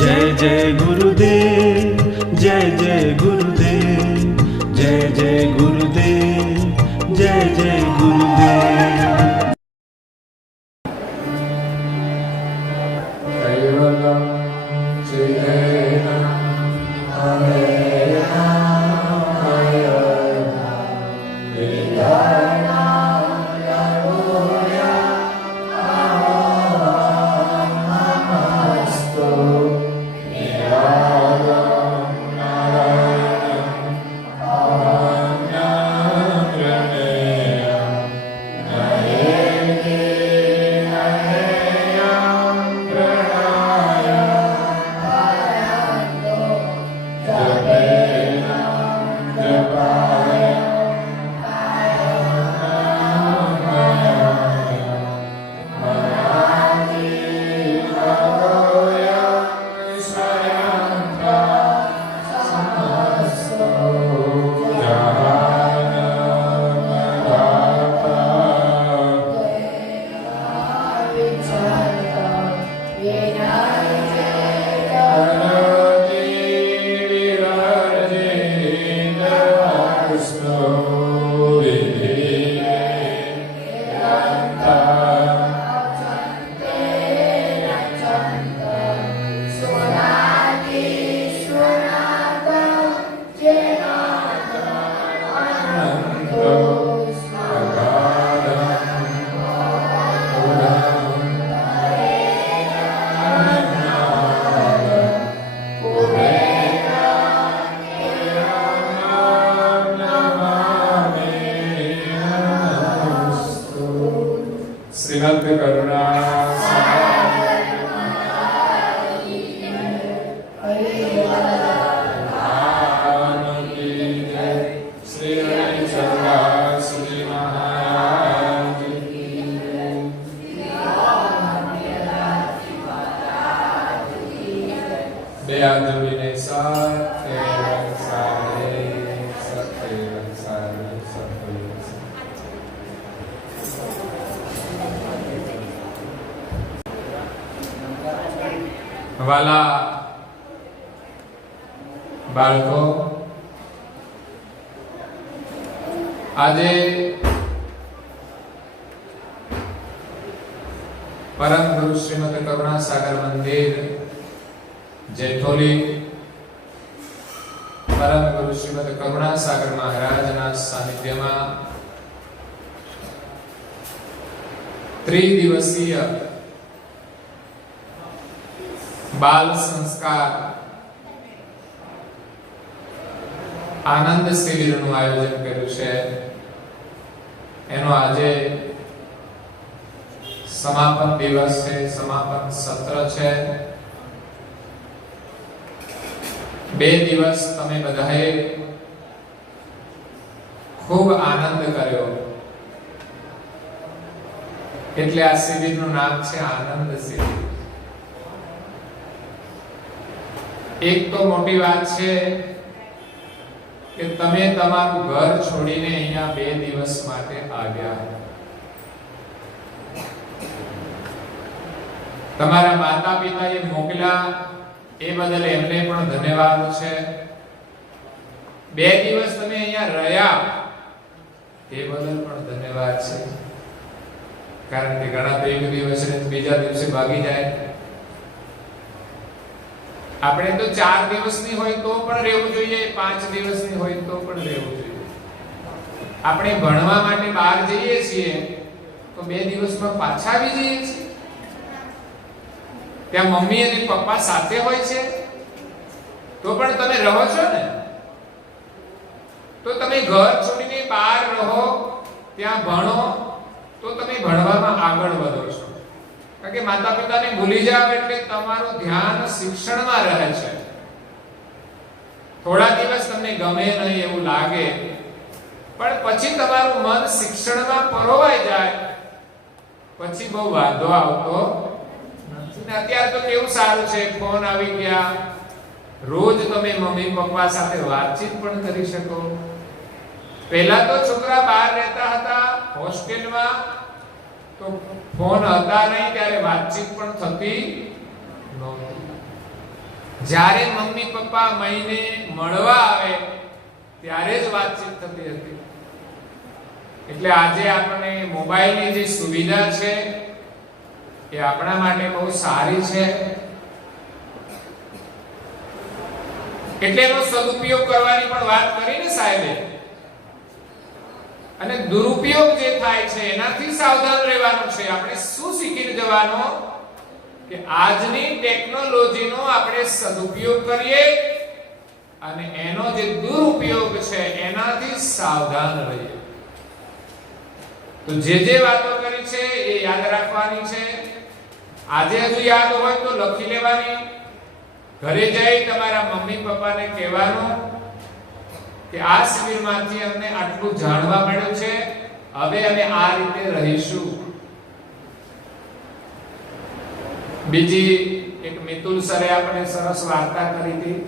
जय जय गुरुदेव, जय जय गुरुदेव, जय जय गुरुदेव, जय जय गुरुदेव। श्रीमद् करुणा श्री श्री महाराज बेअदबी साथ वाला बाळको आजे परम गुरु श्रीमद करुणा सागर मंदिर जेठोली परम गुरु श्रीमद करुणा सागर महाराजना सानिध्यमा त्रिदिवसीय बाल संस्कार आनंद शिबिरનું આયોજન કર્યું છે એનો આજે સમાપન દિવસ છે સમાપન સત્ર છે બે દિવસ તમે બધાએ ખૂબ આનંદ કર્યો એટલે આ શિબિરનું નામ છે આનંદ શિબિર एक तो मोटी बात है कि तमे तमारू घर छोड़ीने अहींया 2 दिवस माटे आव्या तमारा माता पिता ये मोकल्या ए बदल एमने पण धन्यवाद छे 2 दिवस तमे अहींया रह्या ए बदल पण धन्यवाद छे कारण के घणा तो एक दिवस ने बीजा दिवसे भागी जाए આપણે તો 4 દિવસની હોય તો પણ રહેવું જોઈએ 5 દિવસની હોય તો પણ રહેવું જોઈએ આપણે ભણવા માટે બહાર જઈએ છીએ તો 2 દિવસમાં પાછા આવી જઈએ છીએ ત્યાં મમ્મી અને પપ્પા સાથે હોય છે તો પણ તમે રહો છો ને તો તમે ઘર છોડીને બહાર રહો ત્યાં ભણો તો તમે ભણવામાં આગળ વધો છો કારણ કે માતા પિતાને ભૂલી જાવ એટલે તમારું ધ્યાન શિક્ષણમાં રહે છે થોડા દિવસ તમને ગમે નહીં એવું લાગે પણ પછી તમારું મન શિક્ષણમાં પરોવાઈ જાય પછી બહુ વાંધો આવતો નથી અત્યારે તો કેવું સારું છે ફોન આવી ગયા રોજ તમે મમ્મી પપ્પા સાથે વાતચીત પણ કરી શકો પહેલા તો છોકરા બહાર રહેતા હતા હોસ્ટેલમાં तो फोन हता नहीं त्यारे बातचीत पण थती नहोती જ્યારે મમ્મી પપ્પા મહિને મળવા આવે ત્યારે જ વાતચીત થતી હતી. એટલે આજે આપણે મોબાઈલની જે સુવિધા છે એ આપણા માટે બહુ સારી છે. એટલે એનો સદુપયોગ કરવાની પણ વાત કરી ને સાહેબે. અને દુરુપયોગ જે થાય છે એનાથી સાવધાન રહેવાનું છે. આપણે શું શીખીને જવાનું કે આજની ટેકનોલોજીનો આપણે સદુપયોગ કરીએ અને એનો જે દુરુપયોગ છે એનાથી સાવધાન રહીએ. તો જે વાતો કરી છે એ યાદ રાખવાની છે. આજે હજુ યાદ હોય તો લખી લેવાની. ઘરે જઈ તમારા મમ્મી પપ્પાને કહેવાનું કે આ શિબિરમાંથી અમને આટલું જાણવા મળ્યું છે, હવે અમે આ રીતે રહીશું. બીજી એક મિતુલ સરે આપણે સરસ વાર્તા કરી હતી.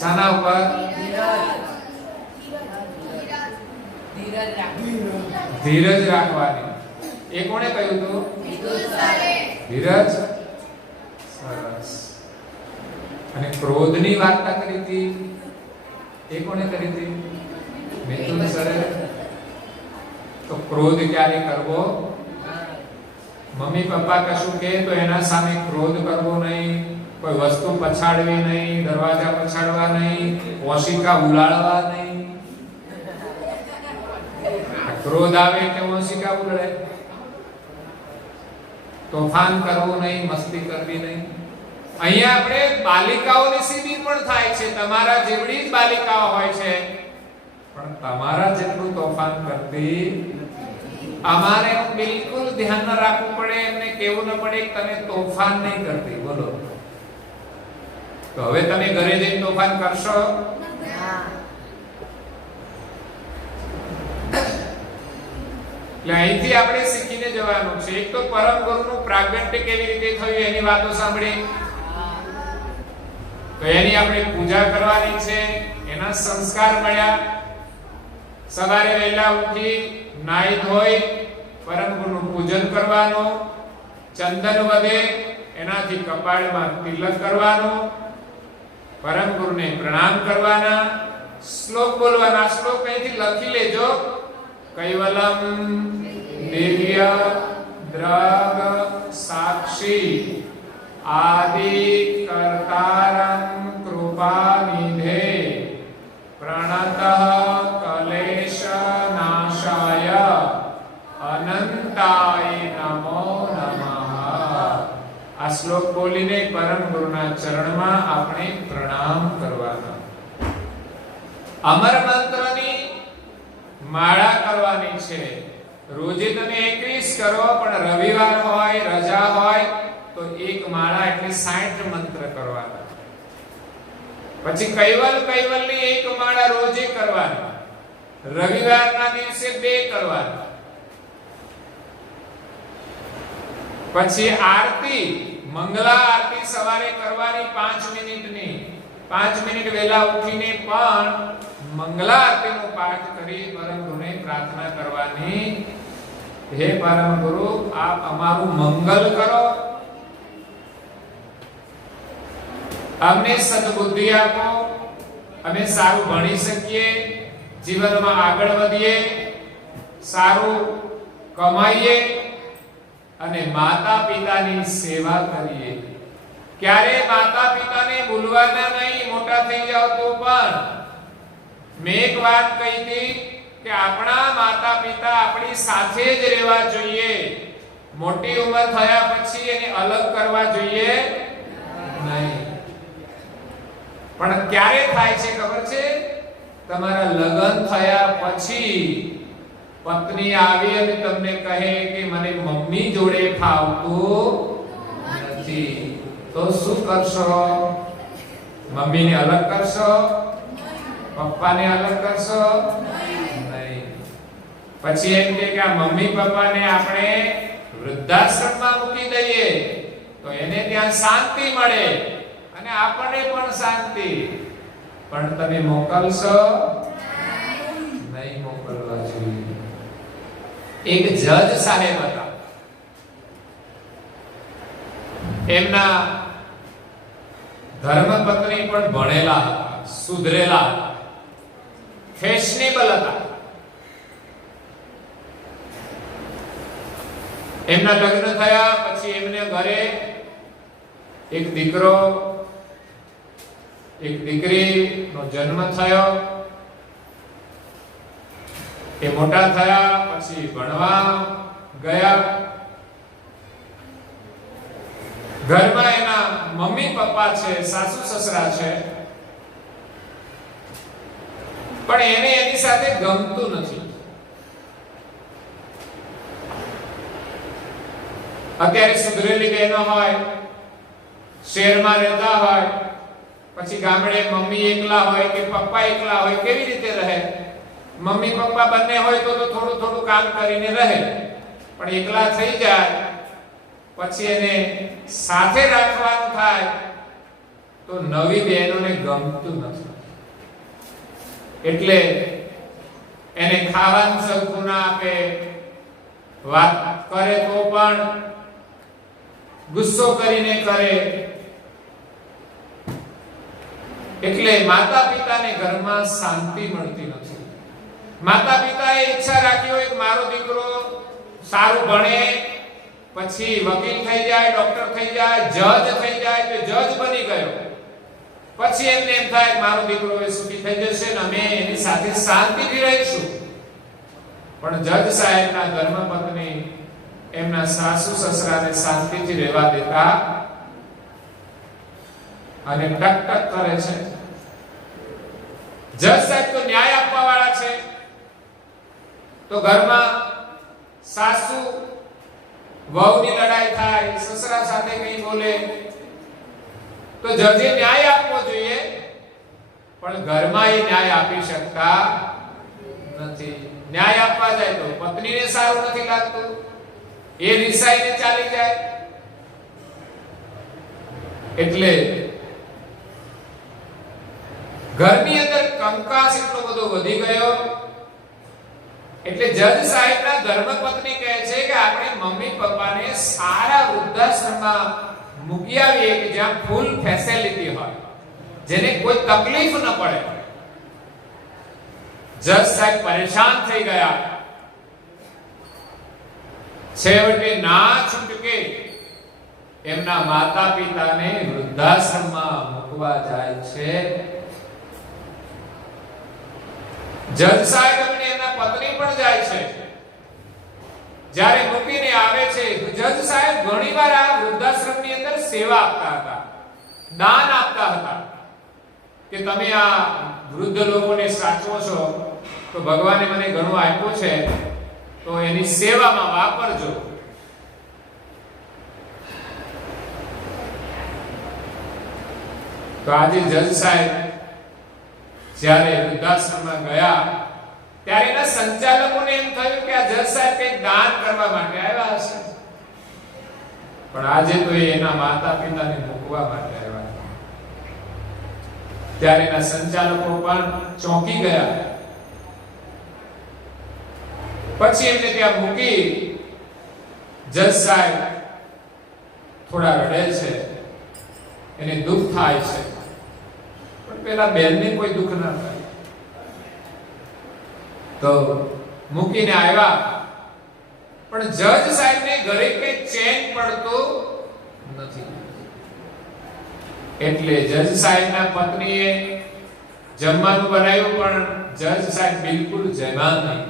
શાના ઉપર? ધીરજ રાખવાની. એ કોણે કહ્યું હતું? મિતુલ સરે. ધીરજ. સરસ. અને ક્રોધની વાર્તા કરી હતી. એ કોણે કરી હતી? મિતુલ સરે. તો ક્રોધ ક્યારે કરવો? મમ્મી પપ્પા કશું કહે તો એના સામે ક્રોધ કરવો નહીં. કોઈ વસ્તુ પછાડવી નહીં, દરવાજા પછાડવા નહીં, ઓશિકા ઉલાળવા નહીં. ક્રોધ આવે એટલે ઓશિકા ઉલાળે. તોફાન કરવું નહીં, મસ્તી કરવી નહીં. અહીંયા આપણે બાલિકાઓની શિબિર પણ થાય છે. તમારા જેવડી જ બાલિકાઓ હોય છે, પણ તમારા જેટલું તોફાન કરતી. અમારે બિલકુલ ધ્યાન રાખવું પડે, એમને કેવું ન પડે કે તમે તોફાન નહીં કરતી. બોલો, તો હવે તમે ઘરે જઈને તોફાન કરશો? એટલે અહીંથી આપણે શીખીને જવાનું છે. એક તો પરમ ગુરુનું પ્રાગટ્ય કેવી રીતે થયું એની વાતો સાંભળી, તો એની આપણે પૂજા કરવાની છે. એના સંસ્કાર મળ્યા. સવારે વહેલા ઉઠી નાઈ ધોઈ પરમ ગુરુનું પૂજન કરવાનું. ચંદન વધે એનાથી કપાળમાં તિલક કરવાનું. પરમ ગુરુને પ્રણામ કરવાના. શ્લોક બોલવાના. શ્લોક અહીંથી લખી લેજો. કૈવલમ દિવ્ય દ્રગ સાક્ષી આદિ કર્તારં કૃપાનિધે પ્રણતઃ કલેશ નાશાય અનંતાય નમો નમઃ. આ શ્લોક બોલીને પરમ ગુરુના ચરણમાં આપણે પ્રણામ કરવાના. અમર મંત્રની માળા કરવાની છે. રોજે તમે 21 કરો, પણ રવિવાર હોય, રજા હોય તો એક માળા એટલે 60 મંત્ર કરવાના. પછી કૈવલની એક માળા રોજે કરવાની. રવિવારના દિવસે 2 કરવાની. પછી આરતી, મંગલા આરતી સવારે કરવાની 5 મિનિટની. 5 મિનિટ વહેલા ઉઠીને પણ મંગલા આરતીનો પાઠ કરી પરમ ગુરુને પ્રાર્થના કરવાની. હે પરમ ગુરુ, આપ અમારું મંગલ કરો, અમને સદબુદ્ધિ આપો, અમે સારું ભણી શકીએ, જીવનમાં આગળ વધીએ, સારું કમાઈએ અને માતા પિતાની સેવા કરીએ. ક્યારે માતા પિતાને ભૂલવાના નહીં. મોટા થઈ જાવ તો પણ મેં એક વાત કહી હતી કે આપણા માતા પિતા આપણી સાથે જ રહેવા જોઈએ. મોટી ઉંમર થયા પછી એને અલગ કરવા જોઈએ નહીં. પણ ક્યારે થાય છે ખબર છે? તમારા લગ્ન થયા પછી પત્ની આવી અને તમને કહે કે મને મમ્મી જોડે ફાવતું નથી, તો શું કરશો? મમ્મીને અલગ કરશો? પપ્પાને અલગ કરશો? નહીં. પછી એમ કે આ મમ્મી પપ્પાને આપણે વૃદ્ધાશ્રમમાં મૂકી દઈએ તો એને ત્યાં શાંતિ મળે અને આપણને પણ શાંતિ. પણ તમે મોકલશો? નહીં મોકલવા જોઈએ. એક જજ સાહેબ હતા. એમના ધર્મપત્ની પણ ભણેલા હતા, સુધરેલા હતા, ફેશનેબલ હતા. એમના લગ્ન થયા પછી એમને ઘરે એક દીકરો એક દીકરીનો જન્મ થયો. એ મોટા થયા પછી ભણવા ગયા. ઘરમાં એના મમ્મી પપ્પા છે, સાસુ સસરા છે, પણ એને એની સાથે ગમતું નથી. અત્યારે સુધરેલી બહેનો હોય, શહેરમાં રહેતા હોય, પછી ગામડે મમ્મી એકલા હોય કે પપ્પા એકલા હોય, કેવી રીતે રહે? મમ્મી પપ્પા બંને હોય તો થોડું થોડું કામ કરીને રહે, પણ એકલા થઈ જાય પછી એને સાથે રાખવાનું થાય તો નવી બહેનોને ગમતું નથી. એટલે એને ખાવાનું સરખું ના આપે, વાત કરે તો પણ ગુસ્સો કરીને કરે. એટલે માતા પિતાને ઘરમાં શાંતિ મળતી નથી. માતા પિતાએ ઈચ્છા રાખી હોય કે મારો દીકરો સારું ભણે, પછી વકીલ થઈ જાય, ડોક્ટર થઈ જાય, જજ થઈ જાય, તો જજ બની ગયો, પછી એમને એમ થાય કે મારો દીકરો એ સુખી થઈ જશે ને અમે એની સાથે શાંતિથી રહીશું. પણ જજ સાહેબના ધર્મપત્ની એમના સાસુ સસરાને શાંતિથી રહેવા દેતા અને ટક ટક કરે છે. જજ સાહેબ તો ન્યાય આપવા વાળા છે, તો ઘરમાં સાસુ વહુની લડાઈ થાય, સસરા સાથે કંઈ બોલે તો જજે ન્યાય આપવો જોઈએ, પણ ઘરમાં એ ન્યાય આપી શકતા નથી. ન્યાય આપવા જાય તો પત્નીને સારું નથી લાગતું, એ રિસાઈને ચાલી જાય. એટલે ઘરની અંદર કંકાસ એટલો બધો વધી ગયો. એટલે જજ સાહેબના ધર્મપત્ની કહે છે કે આપણે મમ્મી પપ્પાને સારા વૃદ્ધાશ્રમમાં મૂકી આવીએ કે જ્યાં ફૂલ ફેસિલિટી હોય, જેને કોઈ તકલીફ ન પડે. જજ સાહેબ પરેશાન થઈ ગયા. છેવટે ના છૂટકે એમના માતા પિતાને વૃદ્ધાશ્રમમાં મૂકવા જાય છે. જજ સાહેબ અને એમના પત્ની પણ જાય છે. જ્યારે મૂકીને આવે છે, જજ સાહેબ ઘણીવાર આ વૃદ્ધાશ્રમની અંદર સેવા આપતા હતા, દાન આપતા હતા કે તમે આ વૃદ્ધ લોકોને સાચવો છો તો ભગવાને મને ઘણું આપ્યું છે તો એની સેવામાં વાપરજો. તો આજે જજ સાહેબ જ્યારે વૃદ્ધાશ્રમમાં ગયા ત્યારે એના સંચાલકોને એમ થયું કે આ જજ સાહેબ કંઈક દાન કરવા માટે આવ્યા હશે, પણ આજે તો એના માતા પિતાને મૂકવા માટે આવ્યા. ત્યારે એના સંચાલકો પણ ચોંકી ગયા. પછી એમને ત્યાં મૂકી જજ સાહેબ થોડા રડે છે, એને દુઃખ થાય છે, પણ પેલા બેનને કોઈ દુઃખ ના થાય. તો મૂકીને આવ્યા, પણ જજ સાહેબને ઘરે કઈ ચેન પડતો નથી. એટલે જજ સાહેબના પત્નીએ જમવાનું બનાવ્યું, પણ જજ સાહેબ બિલકુલ જમ્યા નહીં.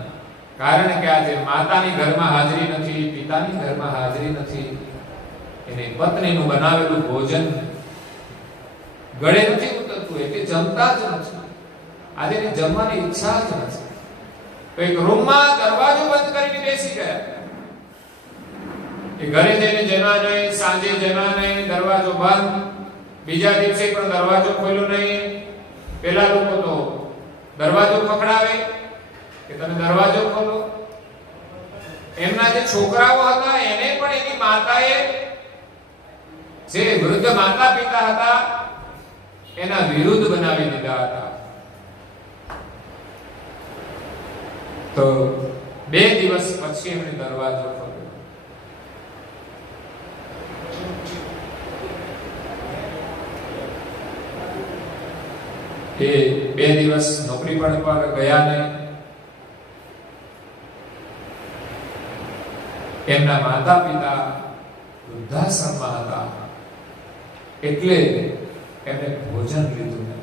કારણ કે આજે માતાની ઘરમાં હાજરી નથી, પિતાની ઘરમાં હાજરી નથી. એને પત્નીનું બનાવેલું ભોજન ગળે નથી ઉતરતું, એટલે જમતા જ નથી. આજે એને જમવાની ઈચ્છા જ નથી. તો એક રૂમમાં દરવાજો બંધ કરીને બેસી ગયા. એ ઘરે જઈને જમ્યા નહીં, સાંજે જમ્યા નહીં, દરવાજો બંધ. બીજા દિવસે પણ દરવાજો ખોલ્યો નહીં. પેલા લોકો તો દરવાજો ખખડાવે કે તમે દરવાજો ખોલો. એમના જે છોકરાઓ હતા એને પણ એની માતાએ, જે વૃદ્ધ માતા પિતા હતા, એના વિરુદ્ધ બનાવી દીધા હતા. તો 2 દિવસ પછી એમણે દરવાજો ખોલ્યો. એ 2 દિવસ નોકરી પર ગયા નહીં. એમના માતા પિતા વૃદ્ધાશ્રમમાં હતા એટલે એમને ભોજન લીધું નહીં.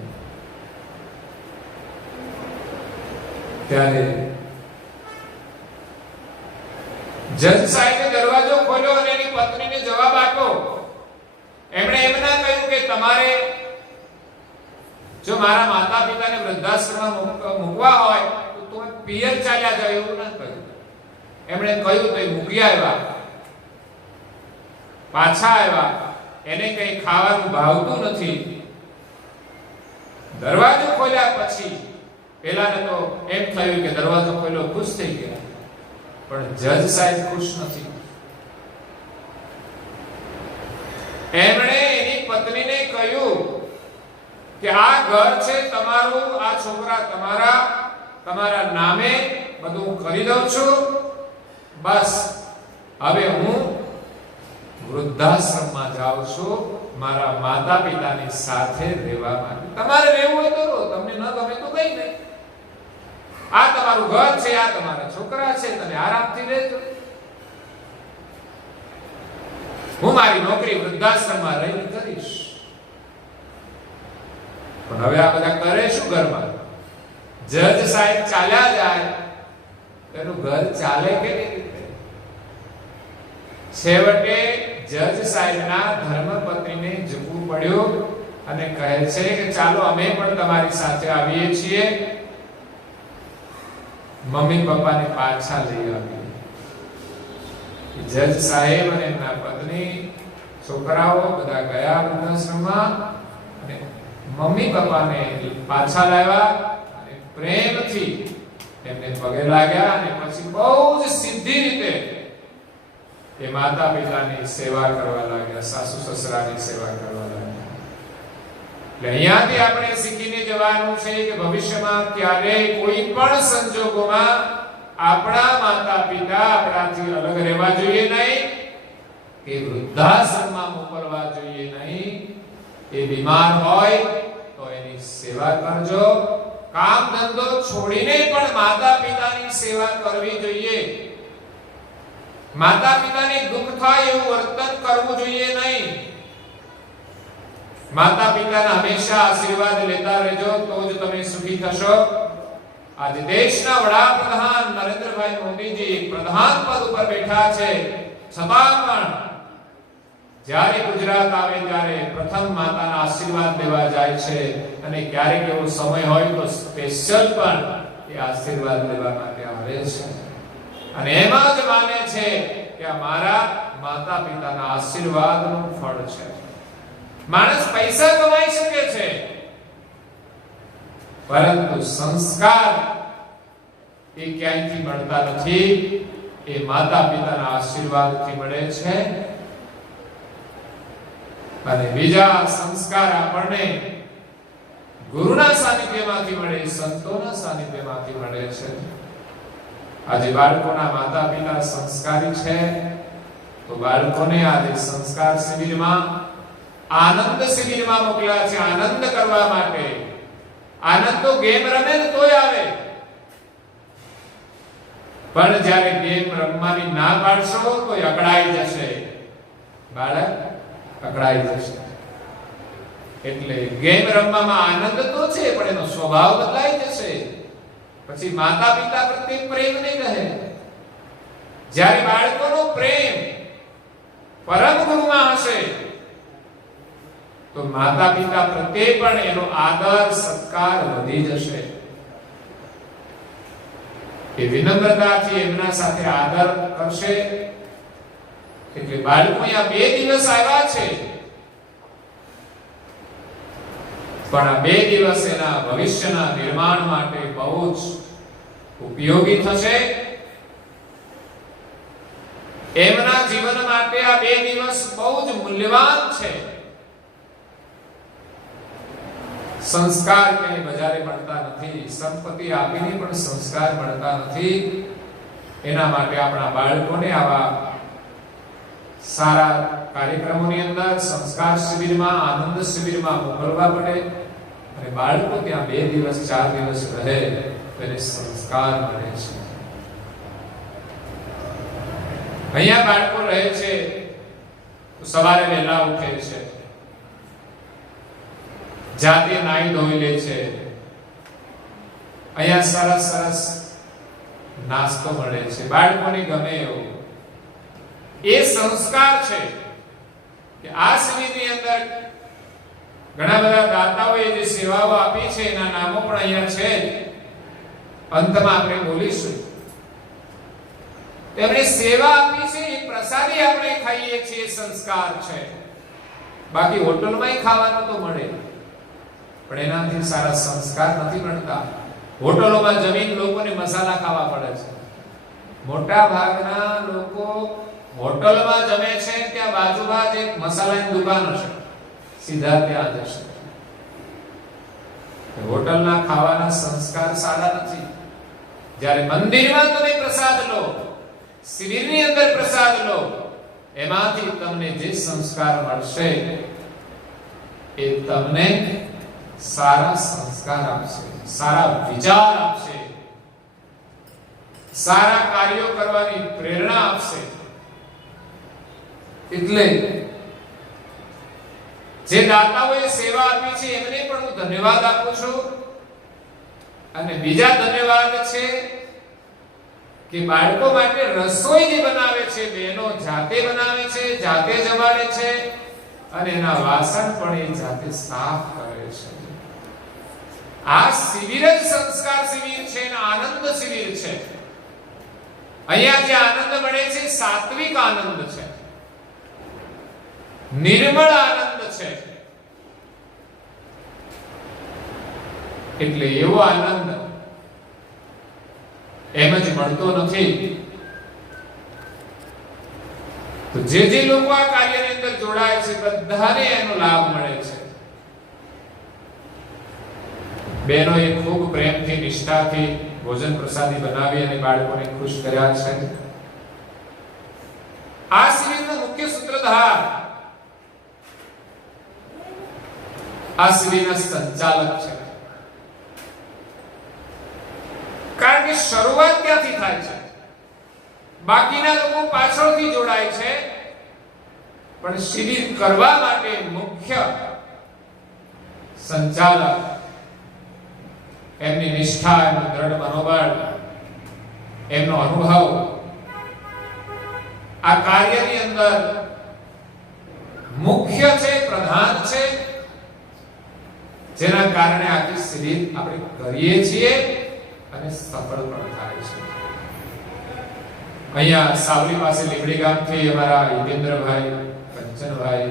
ત્યારે જજ સાહેબે દરવાજો ખોલ્યો અને એની પત્નીને જવાબ આપ્યો. એમણે એમ ના કહ્યું કે તમારે જો મારા માતા પિતાને વૃદ્ધાશ્રમમાં મૂકવા હોય તો તમે પિયર ચાલ્યા જાવ, એવું ના કહ્યું. એમણે કહ્યું તો મૂકી આવ્યા, પાછા આવ્યા, એને કઈ ખાવાનું ભાવતું નથી. દરવાજો ખોલ્યા પછી પેલાને તો એમ થયું કે દરવાજો ખોલ્યો, ખુશ થઈ ગયા. પણ જજ સાહેબ ખુશ નથી. એમણે એની પત્નીને કહ્યું કે આ ઘર છે તમારું, આ છોકરા તમારા નામે બધું કરી દઉં છું. બસ હવે હું વૃદ્ધાશ્રમમાં જાઉં છું મારા માતા પિતાની સાથે રહેવા માટે. તમારે રહેવું હોય તો રહો, તમને ન ગમે તો કઈ નહીં. આ તમારું ઘર છે, આ તમારા છોકરા છે, તમે આરામથી રહેજો. હું મારી નોકરી વૃદ્ધાશ્રમમાં રહીને કરીશ. પણ હવે આ બધા કરે શું ઘરમાં? જજ સાહેબ ચાલ્યા જાય, એનું ઘર ચાલે કેવી રીતે? છેવટે જજ સાહેબના ધર્મપત્નીને ઝૂકવું પડ્યું અને કહે છે કે ચાલો અમે પણ તમારી સાથે આવીએ છીએ. મમ્મી પપ્પાને પાછા લઈ આવીએ. જજ સાહેબ અને એમના પત્ની, છોકરાઓ બધા ગયા વૃદ્ધાશ્રમમાં અને મમ્મી પપ્પાને પાછા લાવ્યા અને પ્રેમથી એમને પગે લાગ્યા અને પછી બહુ જ સીધી રીતે એ માતા પિતાની સેવા કરવા લાગ્યા, સાસુ સસરાની સેવા કરવા લાગ્યા. એટલે અહીંયાથી આપણે શીખીને જવાનું છે કે ભવિષ્યમાં ક્યારેય કોઈ પણ સંજોગોમાં આપણા માતા પિતા આપણાથી અલગ રહેવા જોઈએ નહીં, કે વૃદ્ધાશ્રમમાં મોકલવા જોઈએ નહીં. એ બીમાર હોય તો એની સેવા કરજો. કામ ધંધો છોડીને પણ માતા પિતાની સેવા કરવી જોઈએ. માતા પિતાને દુઃખ થાય એવું વર્તન કરવું જોઈએ નહીં. માતા પિતાના હંમેશા આશીર્વાદ લેતા રહેજો, તો જ તમે સુખી થશો. આજે દેશના વડાપ્રધાન નરેન્દ્રભાઈ મોદીજી પ્રધાન પદ ઉપર બેઠા છે, છતાં પણ જ્યારે ગુજરાત આવે ત્યારે પ્રથમ માતાના આશીર્વાદ લેવા જાય છે અને ક્યારેક એવો સમય હોય તો સ્પેશિયલ પણ એ આશીર્વાદ લેવા માટે આવે છે અને એમાં જ માને છે કે આ મારા માતા પિતાના આશીર્વાદનું ફળ છે. માણસ પૈસા કમાઈ શકે છે, પરંતુ સંસ્કાર એ ક્યાંયથી મળતા નથી. એ માતા પિતાના આશીર્વાદથી મળે છે. અને બીજા સંસ્કાર આપણને ગુરુના સાનિધ્યમાંથી મળે, સંતોના સાનિધ્યમાંથી મળે છે. આજે બાળકોના માતા પિતા સંસ્કારી છે તો બાળકોને આજે સંસ્કાર શિબિરમાં, આનંદ શિબિરમાં મોકલ્યા છે, આનંદ કરવા માટે. આનંદ તો ગેમ રમે ને તોય આવે, પણ જ્યારે ગેમ રમવાની ના પાડશો તો અકળાઈ જશે, બાળક અકળાઈ જશે. એટલે ગેમ રમવામાં આનંદ તો છે, પણ એનો સ્વભાવ બદલાઈ જશે. પછી માતા પિતા પ્રત્યે પ્રેમ નહીં રહે. જ્યારે બાળકોનો પ્રેમ પરમ ગુરુમાં હશે તો માતા પિતા પ્રત્યે પણ એનો આદર સત્કાર વધી જશે. એ વિનમ્રતાથી એમના સાથે આદર કરશે. એટલે બાળકો અહીંયા 2 દિવસ આવ્યા છે, પણ આ 2 દિવસ એના ભવિષ્યના નિર્માણ માટે બહુ જ ઉપયોગી થશે. એમના જીવન માટે આ 2 દિવસ બહુ જ મૂલ્યવાન છે. સંસ્કાર કે બજારે મળતા નથી, સંપત્તિ આપીને પણ સંસ્કાર મળતા નથી. એના માટે આપણા બાળકોને આવા સારા કાર્યક્રમોની અંદર, સંસ્કાર શિબિરમાં, આનંદ શિબિરમાં મોકલવા પડે. અને બાળકો ત્યાં 2 દિવસ 4 દિવસ રહે તેને સંસ્કાર મળે છે. અહીંયા બાળકો રહે છે તો સવારે વહેલા ઉઠે છે, જાતે નાઈ ધોઈ લે છે, અહીંયા સરસ સરસ નાસ્તો મળે છે, બાળકોને ગમે એવું. એ સંસ્કાર છે કે આ શિબિરની અંદર ઘણા બધા દાતાઓએ જે સેવાઓ આપી છે એના નામો પણ અહીંયા છે. અંતમાં આપણે બોલીશું. તેમણે સેવા આપી છે, એ પ્રસાદી આપણે ખાઈએ છીએ, સંસ્કાર છે. બાકી હોટલમાંય ખાવાનું તો મળે, પણ એનાથી સારા સંસ્કાર નથી મળતા. હોટલોમાં જમીન લોકોને મસાલા ખાવા પડે છે. મોટા ભાગના લોકો હોટલમાં જમે છે, ત્યાં બાજુમાં જ એક મસાલાની દુકાન છે, સીધા ત્યાં જશે. હોટલના ખાવાના સંસ્કાર સારા નથી. જ્યારે મંદિરમાં તમે પ્રસાદ લો, શિબિરની અંદર પ્રસાદ લો, એમાંથી તમને જે સંસ્કાર મળશે એ તમને સારા સંસ્કાર આપશે, સારા વિચાર આપશે, સારા કાર્યો કરવાની પ્રેરણા આપશે. એટલે જે દાતાઓએ સેવા આપી છે એમને પણ હું ધન્યવાદ આપું છું. અને બીજા ધન્યવાદ છે કે બાળકો માટે રસોઈ જે બનાવે છે, બહેનો જાતે બનાવે છે, જાતે જમાડે છે અને એના વાસણ પણ એ જાતે સાફ કરે છે. આ શિબિર જ સંસ્કાર શિબિર છે અને આનંદ શિબિર છે. અહીંયા જે આનંદ મળે છે સાત્વિક આનંદ છે, નિર્મળ આનંદ છે. એટલે એવો આનંદ એમ જ મળતો નથી. તો જે લોકો આ કાર્યની અંદર જોડાય છે બધાને એનો લાભ મળે છે. બહેનોએ ખૂબ પ્રેમથી, નિષ્ઠાથી ભોજન પ્રસાદી બનાવી અને બાળકોને ખુશ કર્યા છે. આ શિબિરનો મુખ્ય સૂત્રધાર આ શિબિરના સંચાલક છે. કારણ કે શરૂઆત ક્યાંથી થાય છે? બાકીના લોકો પાછળથી જોડાય છે, પણ શિબિર કરવા માટે મુખ્ય સંચાલક, એમની નિષ્ઠા, એમનું દ્રઢ મનોબળ, એમનો અનુભવ આ કાર્યની અંદર મુખ્ય છે, પ્રધાન છે, જેના કારણે આખી શિબિર આપણે કરીએ છીએ અને સફળ પણ થાય છે. અહીંયા સાવલી પાસે લીમડી ગામથી અમારા યોગેન્દ્રભાઈ, કંચનભાઈ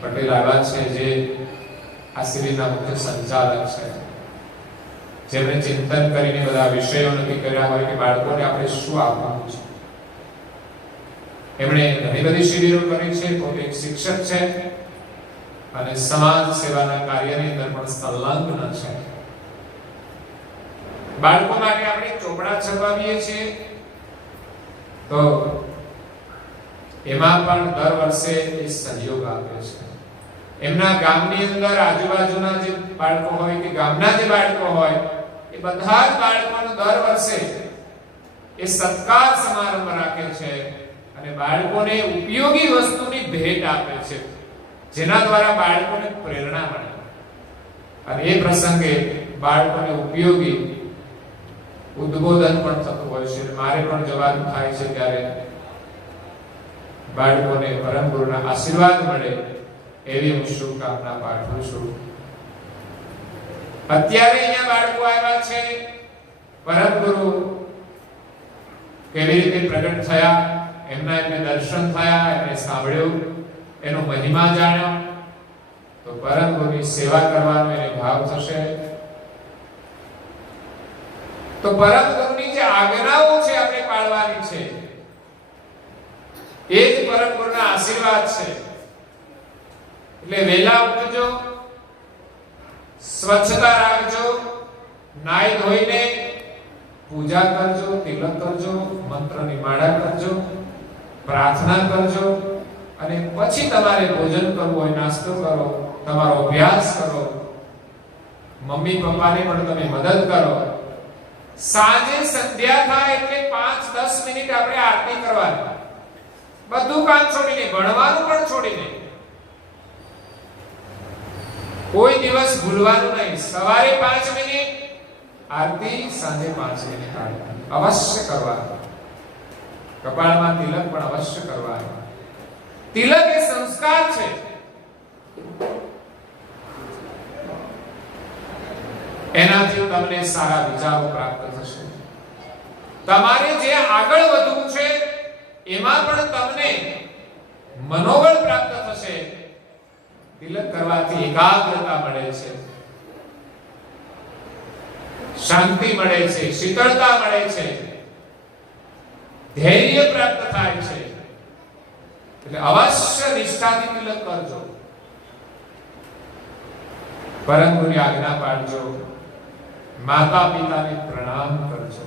પટેલ આવ્યા છે, જે આ શિબિરના મુખ્ય સંચાલક છે, જેમણે ચિંતન કરીને બધા વિષયો નક્કી કર્યા હોય કે બાળકોને આપણે શું આપવાનું છે. એમણે ઘણી બધી શિબિરો કરી છે, પોતે એક શિક્ષક છે અને સમાજ સેવાના કાર્યની અંદર પણ સંલગ્ન છે. બાળકો માટે આપણે ચોપડા છપાવીએ છીએ તો એમાં પણ દર વર્ષે એ સહયોગ આપે છે. એમના ગામની અંદર આજુબાજુના જે બાળકો હોય કે ગામના જે બાળકો હોય એ બધા જ બાળકોનો દર વર્ષે એ સત્કાર સમારંભ રાખે છે અને બાળકોને ઉપયોગી વસ્તુની ભેટ આપે છે, જેના દ્વારા બાળકોને પ્રેરણા મળે. અને એ પ્રસંગે બાળકોને ઉપયોગી ઉદ્બોધન પણ થતું હોય છે. મારે પણ જવાનું થાય છે ત્યારે બાળકોને પરમ ગુરુના આશીર્વાદ મળે એવી હું શુભકામના પાઠવું છું. અત્યારે અહીંયા બાળકો આવ્યા છે, પરમ ગુરુ કેવી રીતે પ્રગટ થયા, એમને દર્શન થયા, એમને સાંભળ્યું, એનો મહિમા જાણ્યો, તો પરમ ગુરુની સેવા કરવાનો એને ભાવ થશે. તો પરમ ગુરુની જે આજ્ઞાઓ છે આપણે પાળવાની છે, એ જ પરમ ગુરુના આશીર્વાદ છે. એટલે વહેલા ઉઠજો, સ્વચ્છતા રાખજો, નાઈ ધોઈને પૂજા કરજો, તિલક કરજો, મંત્રની માળા કરજો, પ્રાર્થના કરજો અને પછી તમારે ભોજન કરવું હોય, નાસ્તો કરો, તમારો અભ્યાસ કરો મમ્મી પપ્પાને પણ તમે મદદ કરો. સાંજે સંધ્યા થાય એટલે 5-10 મિનિટ આપણે આરતી કરવાની. બધું કામ છોડીને, ભણવાનું પણ છોડીને, કોઈ દિવસ ભૂલવાનું નહીં. સવારે 5 મિનિટ આરતી, સાંજે 5 મિનિટ આરતી અવશ્ય કરવાનું. કપાળમાં તિલક પણ અવશ્ય કરવાનું. તિલક એ સંસ્કાર છે. એનાથી તમને સારા વિચારો પ્રાપ્ત થશે. તમારે જે આગળ વધવું છે એમાં પણ તમને મનોબળ પ્રાપ્ત થશે. તિલક કરવાથી એકાગ્રતા મળે છે, શાંતિ મળે છે, શીતળતા મળે છે, ધૈર્ય પ્રાપ્ત થાય છે. એટલે અવશ્ય નિષ્ઠાથી તિલક કરજો. પરમ ગુરુની આજ્ઞા પાળજો. માતા પિતાને પ્રણામ કરજો.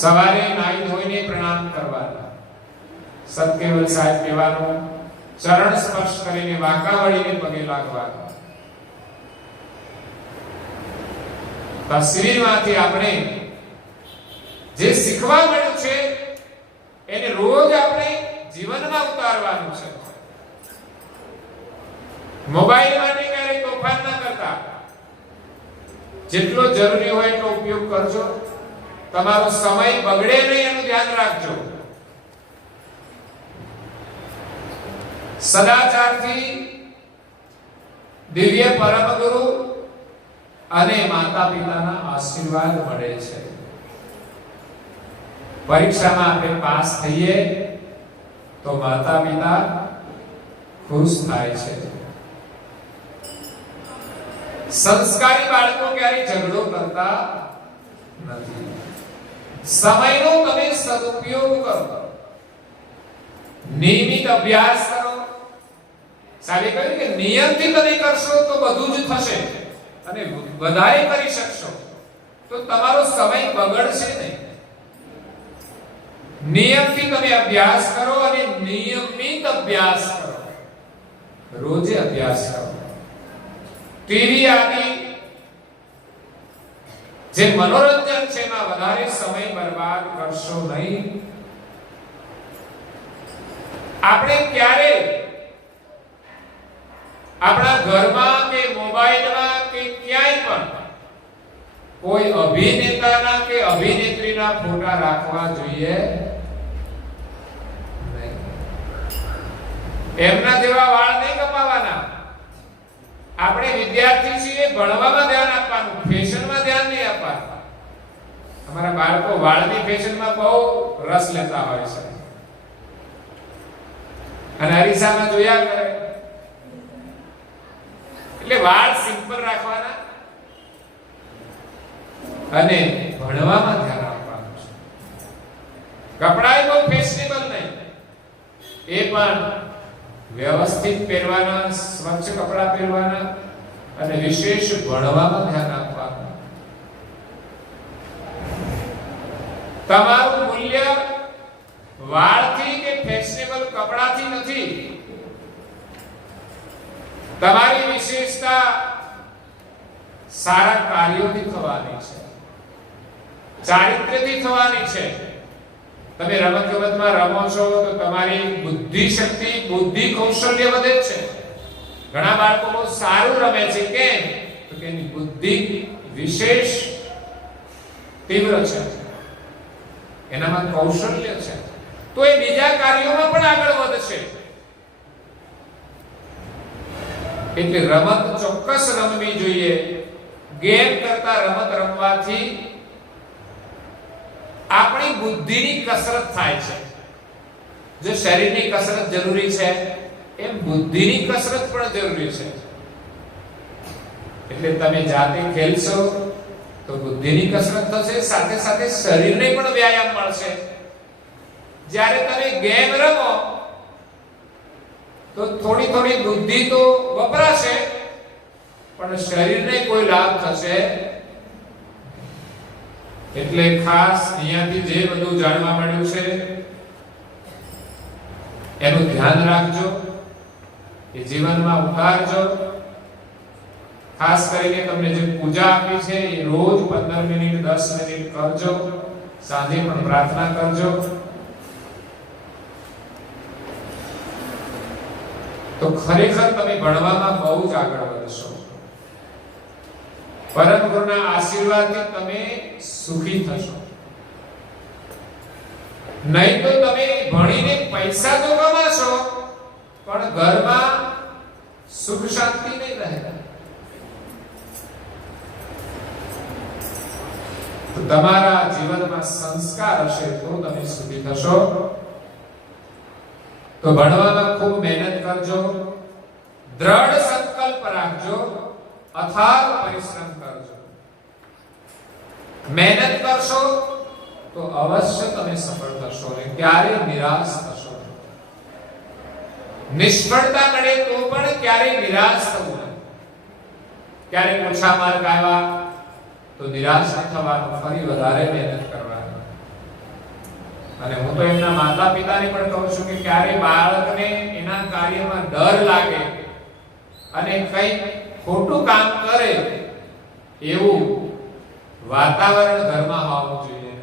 સવારે નાઈ ધોઈને પ્રણામ કરવાના. સત્કેવલ સાહેબ કહેવાનું, ચરણ સ્પર્શ કરીને વાંકા વળીને પગે લાગવાના. તસવીરમાંથી આપણે જે શીખવા મળ્યું છે એને રોજ આપણે જીવનમાં ઉતારવાનું છે. મોબાઈલ માટે ક્યારેય તોફાન ન કરતા. જેટલો જરૂરી હોય એટલો ઉપયોગ કરજો. તમારો સમય બગડે નહીં એનું ધ્યાન રાખજો. સદાચારથી દિવ્ય પરમ ગુરુ અને માતા પિતાના આશીર્વાદ મળે છે. પરીક્ષામાં આપણે પાસ થઈએ તો માતા પિતા ખુશ થાય છે. સંસ્કારી બાળકો ક્યારેય ઝઘડો કરતા નથી. સમયનો તમે સદુપયોગ કરો. નિયમિત અભ્યાસ કરો. સાહેબે કહ્યું કે નિયમથી તમે કરશો તો બધું જ થશે અને વધારે કરી શકશો. તો તમારો સમય બગડશે નહીં. નિયમથી તમે અભ્યાસ કરો અને નિયમિત અભ્યાસ કરો. રોજે અભ્યાસ કરો. ટીવી આદિ જે મનોરંજન છે એમાં વધારે સમય બરબાદ કરશો નહીં. આપણે ક્યારે આપણા ઘરમાં કે મોબાઈલમાં કે ક્યાંય પણ કોઈ અભિનેતાના કે અભિનેત્રીના ફોટા રાખવા જોઈએ નહીં. એમના જેવા વાળ નહીં કપાવવાના. આપણે વિદ્યાર્થી છીએ, ભણવામાં ધ્યાન આપવાનું, ફેશનમાં ધ્યાન નહીં આપવાનું. અમારા બાળકો વાળની ફેશનમાં બહુ રસ લેતા હોય છે અને અરીસામાં જોયા કરે. એટલે વાળ સિમ્પલ રાખવાના અને ભણવામાં ધ્યાન આપવાનું છે. કપડાય બહુ ફેશનેબલ નહીં, એ પણ વ્યવસ્થિત પહેરવાના, સ્વચ્છ કપડા પહેરવાના અને વિશેષ ભણવામાં ધ્યાન આપવાનું. તમારું મૂલ્ય વાળથી કે ફેશનેબલ કપડાથી નથી. તમારી વિશેષતા સારા કાર્યોથી થવાની છે, ચારિત્ર્યથી થવાની છે. તમે રમતગમતમાં રમો છો તો તમારી બુદ્ધિ શક્તિ, બુદ્ધિ કૌશલ્ય વધે છે. ઘણા બાળકો બહુ સારું રમે છે. કેમ? તો કે એની બુદ્ધિ વિશેષ તીવ્ર છે, એનામાં કૌશલ્ય છે. તો એ બીજા કાર્યોમાં પણ આગળ વધશે. એટલે રમત ચોક્કસ રમવી જોઈએ. ગેમ કરતા રમત રમવાથી આપણી બુદ્ધિની કસરત થાય છે. જો શરીરની કસરત જરૂરી છે એમ બુદ્ધિની કસરત પણ જરૂરી છે. એટલે તમે જાતે ખેલશો તો બુદ્ધિની કસરત થશે, સાથે સાથે શરીરને પણ વ્યાયામ મળશે. જ્યારે તમે ગેમ રમો તો થોડી થોડી બુદ્ધિ તો વપરાશે પણ શરીરને કોઈ લાભ થશે. એટલે ખાસ અહીંયાથી જે બધું જાણવા મળ્યું છે એનું ધ્યાન રાખજો, એ જીવનમાં ઉતારજો. ખાસ કરીને તમને જે પૂજા આપી છે એ રોજ 15 મિનિટ 10 મિનિટ કરજો, સાંજે પણ પ્રાર્થના કરજો. તો ખરેખર તમે ભણવામાં બહુ જ આગળ વધશો. પરમ ગુરુના આશીર્વાદથી તમે સુખી થશો. નહીં તો તમે ભણીને પૈસા તો કમાશો પણ ઘરમાં સુખ શાંતિ નહીં રહે. તો તમારા જીવનમાં સંસ્કાર હશે તો તમે સુખી થશો. તો ભણવામાં ખૂબ મહેનત કરજો, દ્રઢ સંકલ્પ રાખજો, અથાગ પરિશ્રમ કરજો. મહેનત કરશો તો અવશ્ય તમે સફળ થશો અને ક્યારેય નિરાશ થશો. નિષ્ફળતા મળે તો પણ ક્યારેય નિરાશ થવું નહીં. ક્યારેક ઓછા માર્ક આવ્યા તો નિરાશ ન થવાનું, ફરી વધારે મહેનત કરવાની. અને હું તો એમના માતા પિતાને પણ કહું છું કે ક્યારેય બાળકને એના કાર્યમાં ડર લાગે અને કંઈ ખોટું કામ કરે એવું વાતાવરણ ઘરમાં હોવું જોઈએ.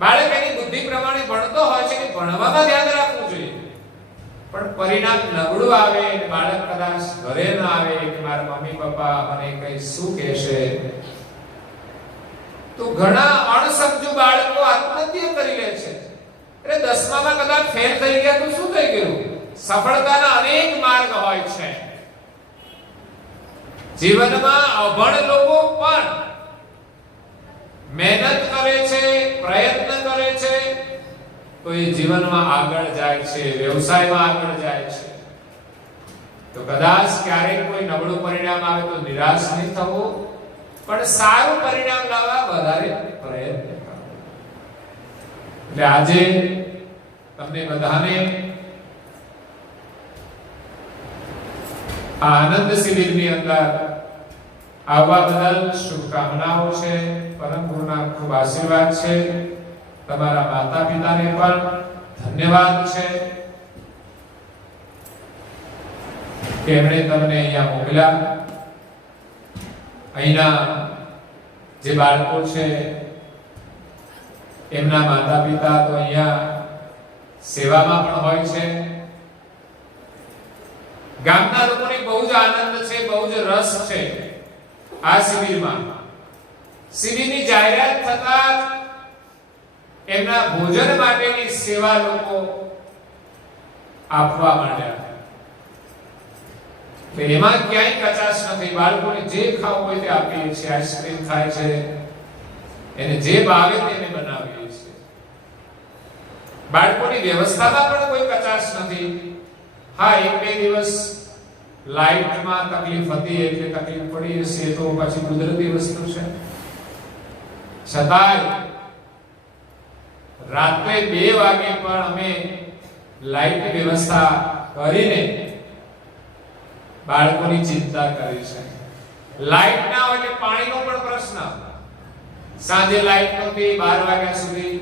બાળક એની બુદ્ધિ પ્રમાણે ભણતો હોય છે કે ભણવામાં ધ્યાન રાખવું જોઈએ, પણ પરિણામ નબળું આવે અને બાળક કદાચ ઘરે ન આવે કે મારા મમ્મી પપ્પા મને કંઈ શું કહેશે, તો ઘણા અણસમજુ બાળકો આત્મહત્યા કરી લે છે. અરે 10મામાં કદાચ ફેલ થઈ ગયા તો શું થઈ ગયું? સફળતાના અનેક માર્ગ હોય છે. જીવનમાં અભણ લોકો પણ મહેનત કરે છે, પ્રયત્ન કરે છે તો એ જીવનમાં આગળ જાય છે, વ્યવસાયમાં આગળ જાય છે. તો કદાચ ક્યારેક કોઈ નબળું પરિણામ આવે તો નિરાશ નહીં થવું, પણ સારું પરિણામ લાવવા વધારે પ્રયત્ન કરો. એટલે આજે તમને બધાને આનંદ શિબિરની અંદર આવવા બદલ શુભકામનાઓ છે. પરમ ગુરુના ખૂબ આશીર્વાદ છે. તમારા માતા પિતાને પણ ધન્યવાદ છે કે એમણે તમને અહીંયા મોકલ્યા. અહીંના જે બાળકો છે એમના માતા પિતા તો અહીંયા સેવામાં પણ હોય છે. ગામના લોકોને બહુ જ આનંદ છે, બહુ જ રસ છે આ શિબિરમાં. શિબિરની જાહેરાત થતા એમના ભોજન માટેની સેવા લોકો આપવા માંડ્યા. એમાં ક્યાંય કચાશ નથી. બાળકોને જે ખાવું હોય તે આપીએ છીએ. આઈસ્ક્રીમ ખાય છે, એને જે ભાવે તેને બનાવીએ છીએ. બાળકોની વ્યવસ્થામાં પણ કોઈ કચાશ નથી. હા, 1-2 દિવસ લાઇટમાં તકલીફ હતી એટલે તકલીફ પડી હશે, તો પછી કુદરતી વસ્તુ છે. છતાંય રાત્રે 2 વાગે પણ અમે લાઇટ વ્યવસ્થા કરીને બાળકોની ચિંતા કરી છે. લાઇટ ના હોય એટલે પાણીનો પણ પ્રશ્ન. સાંજે લાઇટ નહોતી 12 વાગ્યા સુધી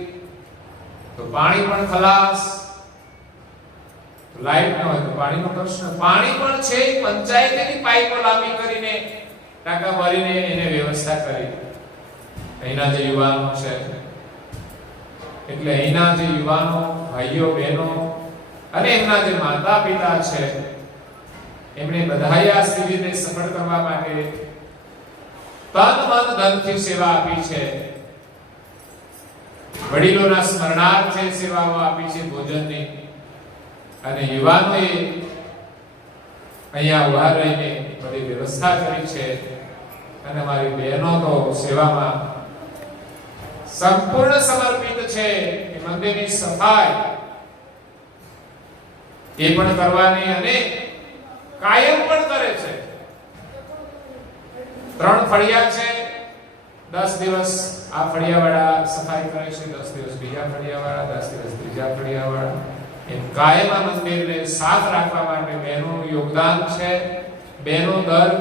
તો પાણી પણ ખલાસ. લાઇટ ન હોય તો પાણીનો પ્રશ્ન. પાણી પણ છે, પંચાયતની પાઇપો લાંબી કરીને ટાંકા ભરીને એને વ્યવસ્થા કરી. અહીંના જે યુવાનો છે, એટલે અહીંના જે યુવાનો ભાઈઓ બહેનો અને એમના જે માતા પિતા છે, એમણે બધાએ આ શિબિરને સફળ કરવા માટે તન મન ધનથી સેવા આપી છે. વડીલોના સ્મરણાર્થે સેવાઓ આપી છે ભોજનની. અને યુવાનોએ અહીંયા ઉભા રહીને બધી વ્યવસ્થા કરી છે. અને અમારી બહેનો તો સેવામાં સંપૂર્ણ સમર્પિત છે. કે મંદિરની સફાઈ એ પણ કરવાની અને કાયમ પણ કરે છે. 3 ફળિયા છે. 10 દિવસ આ ફળિયાવાળા સફાઈ કરે છે, 10 દિવસ બીજા ફળિયાવાળા, 10 દિવસ ત્રીજા ફળિયાવાળા. એમ કાયમ આ મંદિરને સાફ રાખવા માટે બહેનોનું યોગદાન છે. બહેનો દર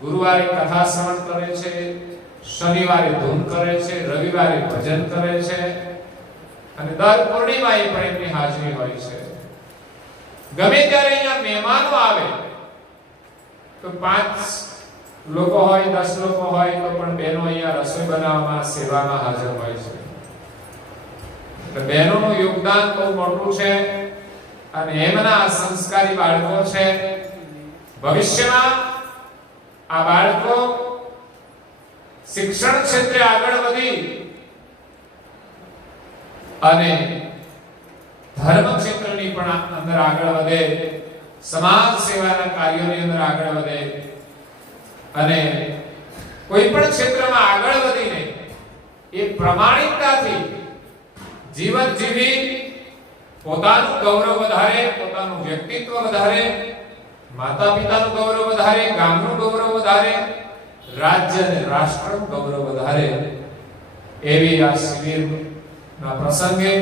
ગુરુવારે કથા શ્રવણ કરે છે, શનિવારે ધૂન કરે છે, રવિવારે ભજન કરે છે અને દર પૂર્ણિમાએ પણ એમની હાજરી હોય છે. ગમે ત્યારે અહીંયા મહેમાનો આવે તો 5 લોકો હોય 10 લોકો હોય તો પણ બહેનો અહીંયા રસોઈ બનાવવામાં સેવામાં હાજર હોય છે. એટલે બહેનોનું યોગદાન બહુ મોટું છે અને એમના આ સંસ્કારી બાળકો છે. ભવિષ્યમાં આ બાળકો શિક્ષણ ક્ષેત્રે આગળ વધી અને ધર્મ ક્ષેત્રની પણ અંદર આગળ વધે, સમાજ સેવાના કાર્યોની અંદર આગળ વધે અને કોઈ પણ ક્ષેત્રમાં આગળ વધીને એ પ્રમાણિકતાથી જીવન જીવી પોતાનું ગૌરવ વધારે, પોતાનું વ્યક્તિત્વ વધારે, માતા પિતાનું ગૌરવ વધારે, ગામનું ગૌરવ વધારે, રાજ્ય અને રાષ્ટ્રનું ગૌરવ વધારે એવી આ શિબિરના પ્રસંગે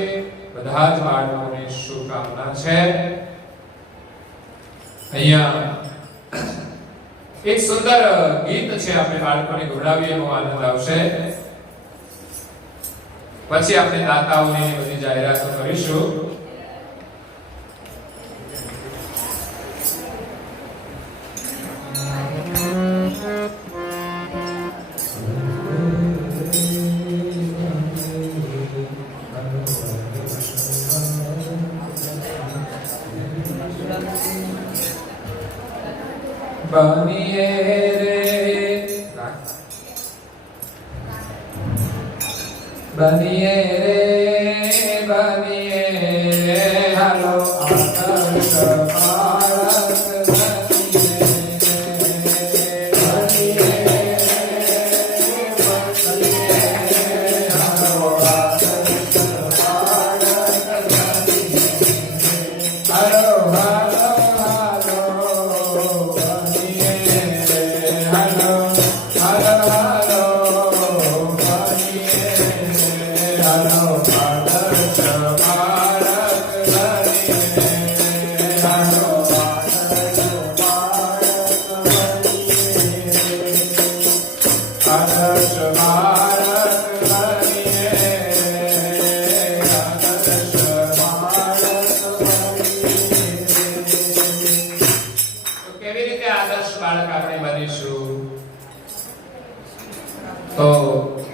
બધા જ બાળકોને શુભકામના છે. અહીંયા એક સુંદર ગીત છે, આપણે બાળકોને ગવડાવીએ એનો આનંદ આવશે. પછી આપણે દાતાઓની બધી જાહેરાતો કરીશું. બનીએ રે બનીએ રે બનીએ હાલો આદર્શ ભારત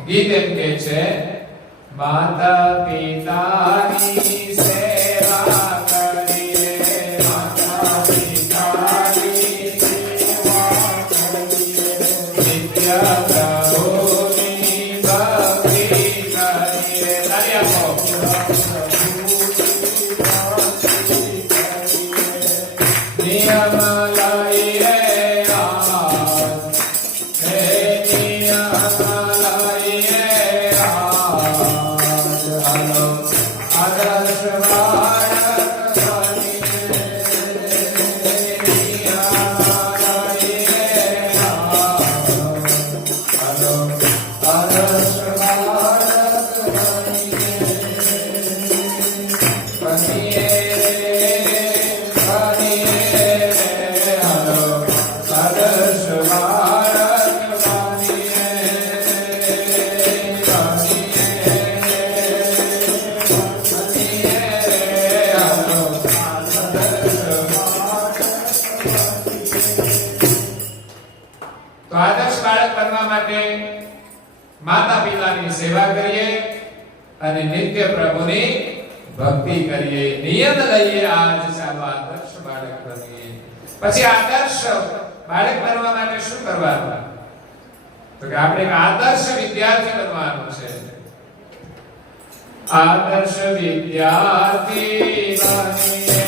ગીત એમ કે છે, માતા પિતાની સેવા કરીએ, માતા પિતાની સેવા કરીએ, નિત્ય પ્રભુની ભક્તિ કરીએ. તાળી આપો. નિયમ લઈએ માતા પિતાની સેવા કરીએ અને નિત્ય પ્રભુની ભક્તિ કરીએ. નિયમ લઈએ આજ ચાલો આદર્શ બાળક બનીએ. પછી આદર્શ બાળક બનવા માટે શું કરવાનું? તો કે આપણે આદર્શ વિદ્યાર્થી બનવાનું છે. આદર્શ વિદ્યાર્થી બનીએ.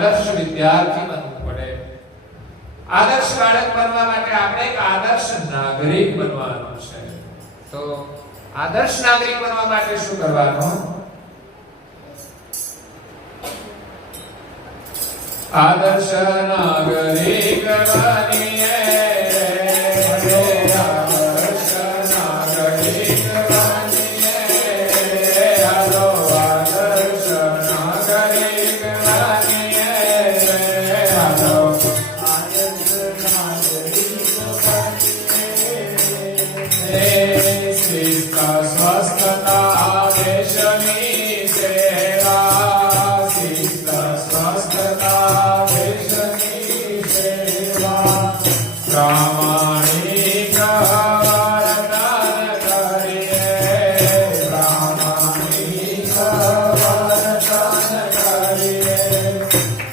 આદર્શ વિદ્યાર્થી બનવું પડે. આદર્શ બાળક બનવા માટે આપણે એક આદર્શ નાગરિક બનવાનું છે. તો આદર્શ નાગરિક બનવા માટે શું કરવાનું? આદર્શ નાગરિક બનીએ. આદર્શ નાગરિક બનીએ. હાલો આદર્શ નાગરિક બનીએ. હાલો આદર્શ નાગરિક બનીએ. શિસ્ત સ્વસ્થતા દેશની સેવા. શિસ્ત સ્વસ્થતા દેશની સેવા. પ્રામાણિક વર્તન કરીએ. પ્રામાણિક વર્તન કરીએ.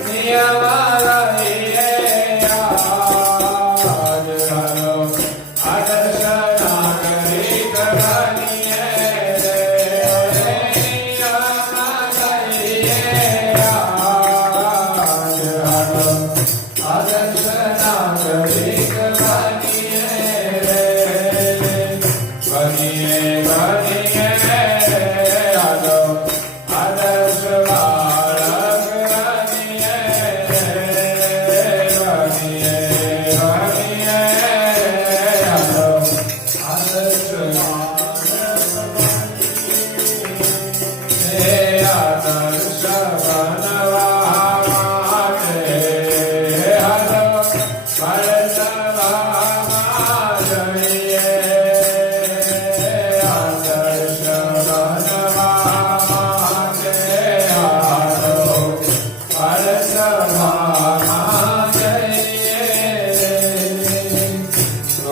નિયમ રહીએ. યાદ કરો આદર્શ નાગરિક બનીએ.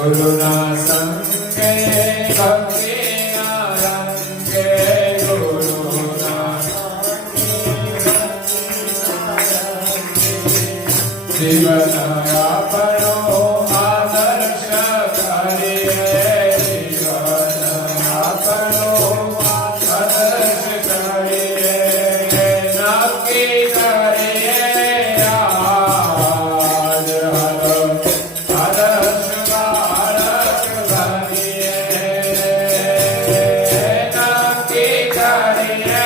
ગુરુના સંગે ભક્તિના રંગે. ગુરુના જીવન આપણો આદર્શ કરીએ. જીવન આપણો આદર્શ કરીએ. નક્કી કરીએ. યાદ હલો આદર્શ બાળક બનીએ. નક્કી કરીએ.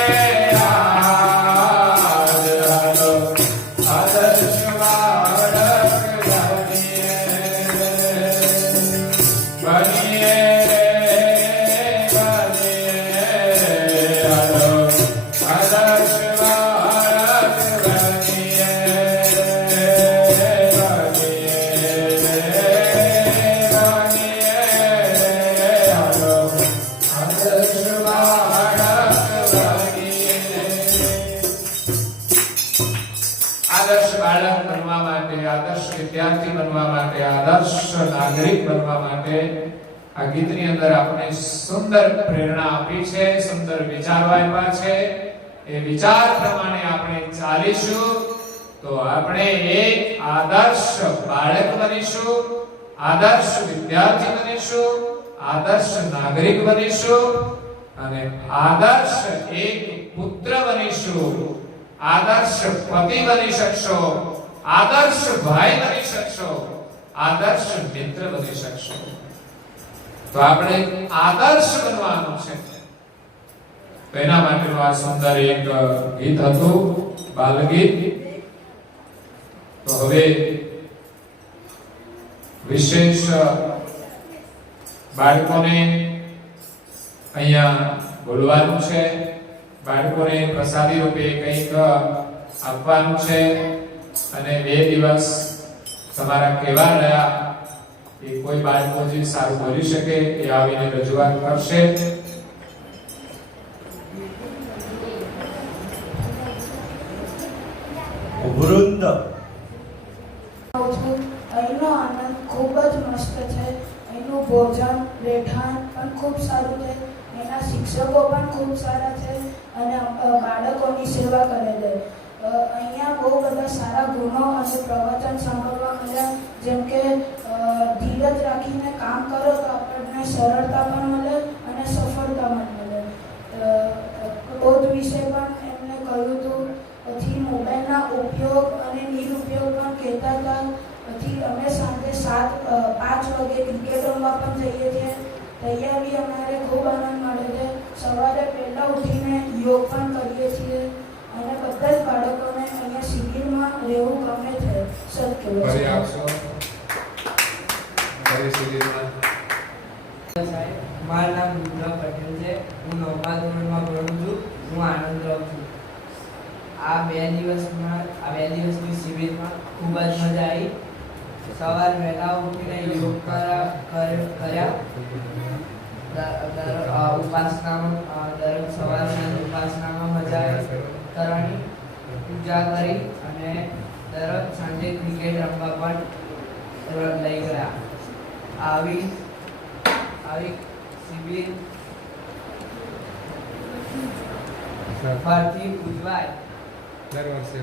યાદ હલો આદર્શ બાળક બનીએ. બનીએ. હલો આદર્શ બાળક બનીએ. આદર્શ બાળક બનવા માટે, આદર્શ વિદ્યાર્થી બનવા માટે, આદર્શ નાગરિક બનવા માટે આ ગીતની અંદર આપણે સુંદર પ્રેરણા આપી છે, સુંદર વિચારો આપ્યા છે. એ વિચાર પ્રમાણે આપણે ચાલીશું તો આપણે એક આદર્શ બાળક બનીશું, આદર્શ વિદ્યાર્થી બનીશું, આદર્શ નાગરિક બનીશું અને આદર્શ એક પુત્ર બનીશું. આદર્શ પતિ બની શકશો, આદર્શ ભાઈ બની શકશો, આદર્શ મિત્ર બની શકશો. તો આપણે આદર્શ બનવાનું છે. તો એના માટેનું આ સુંદર એક ગીત હતું, બાલ ગીત. તો હવે વિશેષ બાળકોને અહીંયા બોલવાનું છે. બાળકોને પ્રસાદી રૂપે કંઈક આપવાનું છે અને 2 દિવસ તમારા કેવા રહ્યા એ કોઈ બાળકો જે સારું બોલી શકે એ આવીને રજૂઆત કરશે. વૃંદ અહીંનો આનંદ ખૂબ જ મસ્ત છે. અહીંનું ભોજન રહેઠાણ પણ ખૂબ સારું છે. એના શિક્ષકો પણ ખૂબ સારા છે અને બાળકોની સેવા કરે છે. અહીંયા બહુ બધા સારા ગુણો અને પ્રવચન સાંભળવા મળ્યા. જેમ કે ધીરજ રાખીને કામ કરો તો આપણને સરળતા પણ મળે અને સફળતા પણ મળે. ક્રોધ વિશે પણ એમણે કહ્યું હતું. પછી મોબાઈલ એના ઉપયોગ અને નિરુપયોગ પણ કહેતા હતા. પછી અમે સાંજે 5 વાગે ક્રિકેટ રમવા પણ જઈએ છીએ. તૈયાર બી અમારે ખૂબ આનંદ મળે છે. સવારે પહેલાં ઉઠીને યોગ પણ કરીએ છીએ અને બધા જ બાળકોને અહીંયા શિબિરમાં રહેવું ગમે છે. ફરી આવશો ફરી શિબિરમાં. સાહેબ, મારું નામ રુદ્ર પટેલ છે. હું 9મા ધોરણમાં ભણું છું. હું આનંદ રહું છું. આ બે દિવસની શિબિરમાં ખૂબ જ મજા આવી. સવાર વહેલા ઉઠીને યોગ કર્યા. ઉપાસનામાં દરેક સવારે ઉપાસનામાં મજા આવી કરવાની, પૂજા કરી અને દરરોજ સાંજે ક્રિકેટ રમવા પણ લઈ ગયા. આવી શિબિર ફરીથી ઉજવાય, દર વર્ષે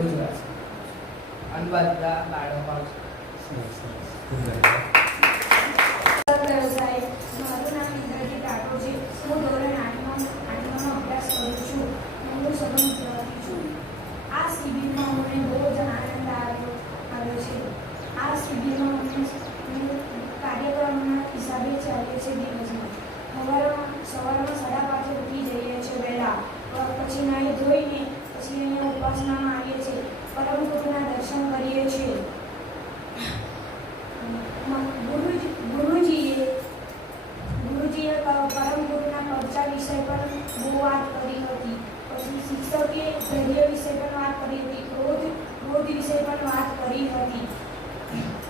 ઉજવાય અને બધા બાળકો આવશે. સાહેબ, મારું નામ ઇન્દ્રજીત રાઠોડ છે. હું ધોરણ 8માં અભ્યાસ કરું છું. હું સઘન વિદ્યાર્થી છું. આ શિબિરમાં મને બહુ જ આનંદ આવ્યો છે. આ શિબિરમાં અમે કાર્યક્રમના હિસાબે ચાલીએ છીએ દિવસમાં. સવારમાં 5:30 ઉઠી જઈએ છીએ વહેલા. પછી નાહી ધોઈને પછી અહીંયા ઉપાસનામાં આવીએ છીએ. પરમ ગુરુના દર્શન કરીએ છીએ. ગુરુજીએ પરમ ગુરુના ચર્ચા વિષય પર બહુ વાત કરી હતી. પછી શિક્ષકે ધૈર્ય વિષય પર વાત કરી હતી. ક્રોધ વિષય પર વાત કરી હતી.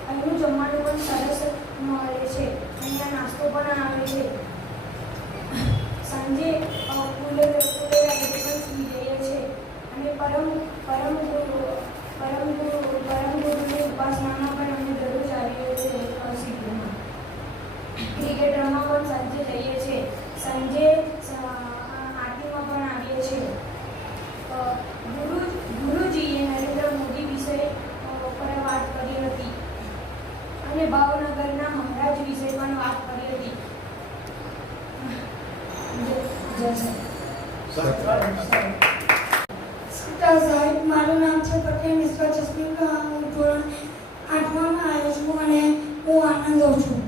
અહીંનું જમવાનું પણ સરસ મળે છે. અહીંયા નાસ્તો પણ આવે છે. સાંજે ફૂલે પણ સુઈ જઈએ છીએ અને પરમ ગુરુની ઉપાસનામાં પણ અમે દરરોજ આવીએ છીએ. શિબિરમાં ક્રિકેટ રમવા પણ સાંજે જઈએ છીએ. સાંજે આરતીમાં પણ આવીએ છીએ. ગુરુજીએ નરેન્દ્ર મોદી વિષય પર વાત કરી હતી અને ભાવનગરના મહારાજ વિશે પણ વાત કરી હતી. સાહેબ, મારું નામ છે પટેલ મિશ્રા જસ્મીન. હું ધોરણ 8માં આવ્યો છું અને હું આનંદ લઉં છું.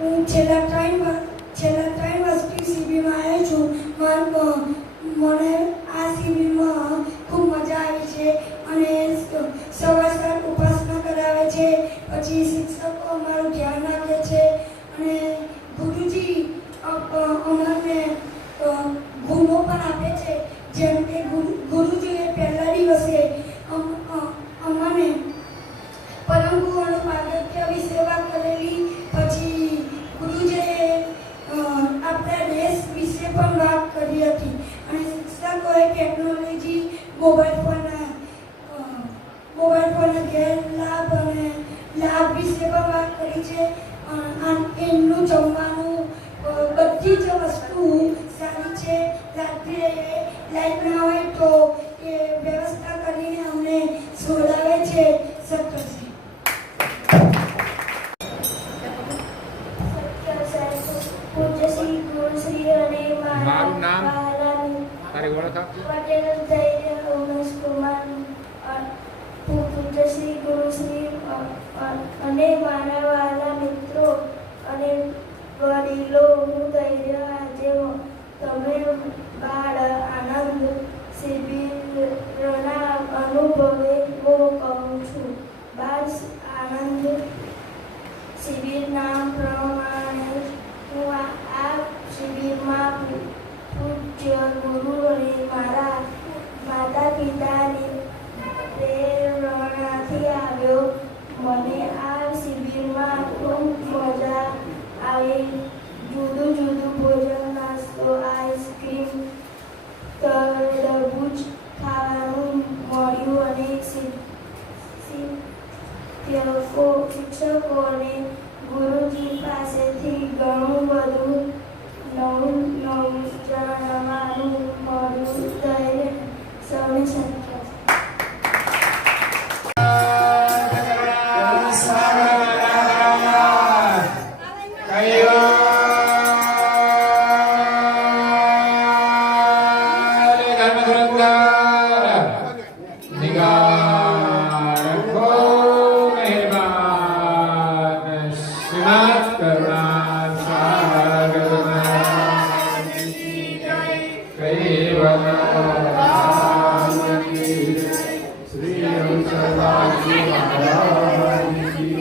હું છેલ્લા 3 વર્ષથી શિબિરમાં આવ્યો છું. મને આ શિબિરમાં ખૂબ મજા આવી છે અને સવાર ઉપાસના કરાવે છે. પછી શિક્ષકો અમારું ધ્યાન રાખે છે અને ગુરુજી અમને ગુણો પણ આપે છે. જેમ કે ગુરુજીએ પહેલા દિવસે અમને પરમ ગુરુનું પાગત્ય વિશે વાત કરેલી. પછી ગુરુજીએ આપણા દેશ વિશે પણ વાત કરી હતી અને શિક્ષકોએ ટેકનોલોજી, મોબાઈલ ફોનના ગેરલાભ અને લાભ વિશે પણ વાત કરી છે. એમનું જમવાનું બધી જ વસ્તુ સારી છે. રાત્રે લાઈટ ના હોય તો એ વ્યવસ્થા કરીને અમને સોડાવે છે. મારું નામ તારી ઓળખ આપ. પટેલ ધૈર્ય ઉમેશ કુમાર પૂજ્યશ્રી ગુરુશ્રી અને મારા વાલા મિત્રો અને વડીલો, હું ધૈર્ય આજે તમે બાળ આનંદ શિબિરના અનુભવે હું કહું છું. બાળ આનંદ શિબિરના પ્રમાણે હું આ શિબિરમાં પૂજ્ય ગુરુ અને મારા માતા પિતાની પ્રેરણાથી આવ્યો. મને આ શિબિરમાં ખૂબ મજા આવી. જુદું જુદું ભોજન, નાસ્તો, આઈસ્ક્રીમ, તરબૂચ ખાવાનું મળ્યું અને શિક્ષકો અને ગુરુજી પાસેથી ઘણું બધું નવું જાણવાનું મળ્યું. ત્યારે સૌને સંખ્યા ધર્મધ્વજા नाथ करुणा सागर महाराज की जय। कैवल राम की जय। श्री हंसराज महाराज की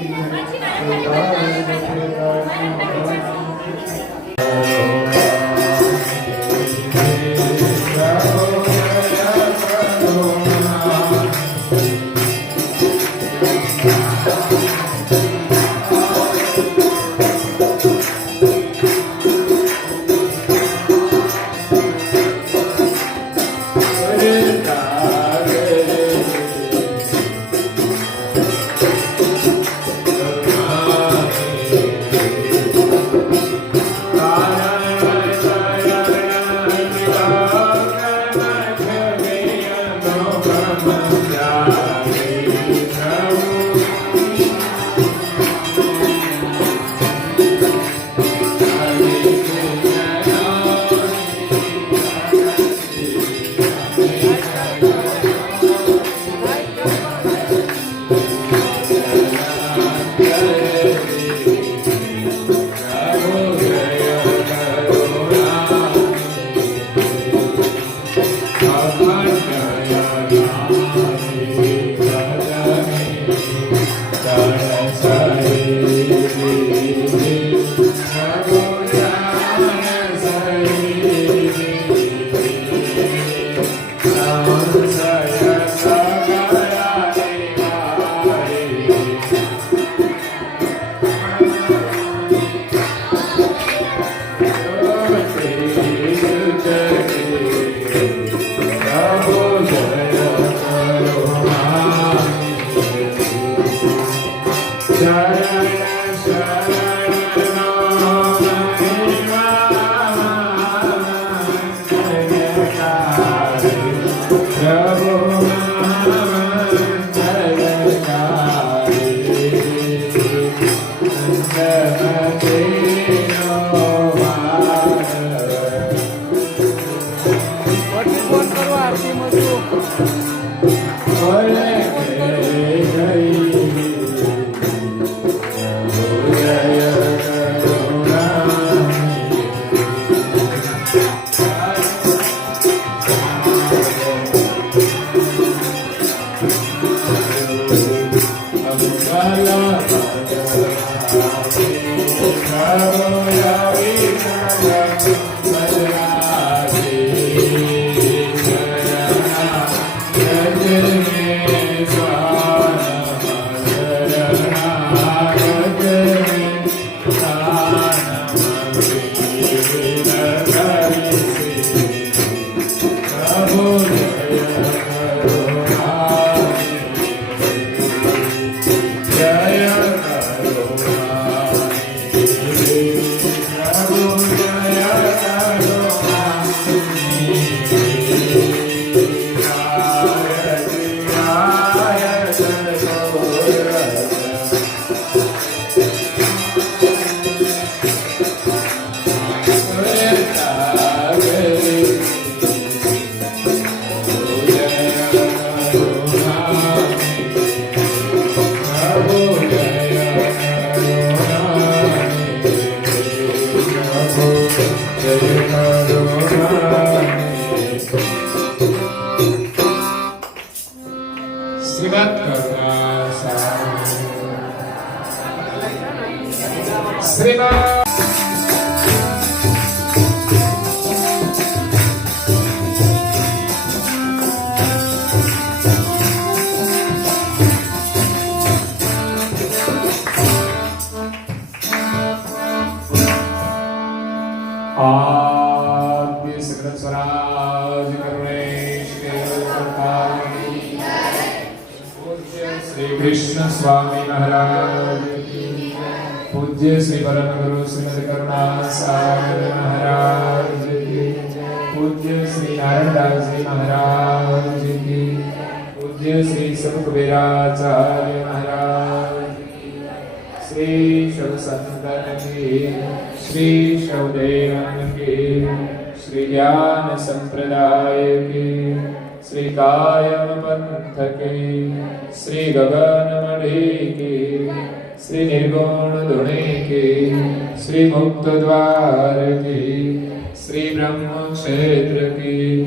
कृष्ण स्वामी महाराज की पूज्य श्री परम गुरु श्रीमद करुणा सागर महाराज की पूज्य श्री नारायण दास जी महाराज की पूज्य श्री सतकुबेराचार्य महाराज की श्री शव संतन की श्री शवदेवन की श्री ज्ञान संप्रदाय की श्री कायम पंथ के श्री गगन मणि की श्री निर्गुण धुने की, श्री मुक्त द्वार की, श्री ब्रह्म क्षेत्र की,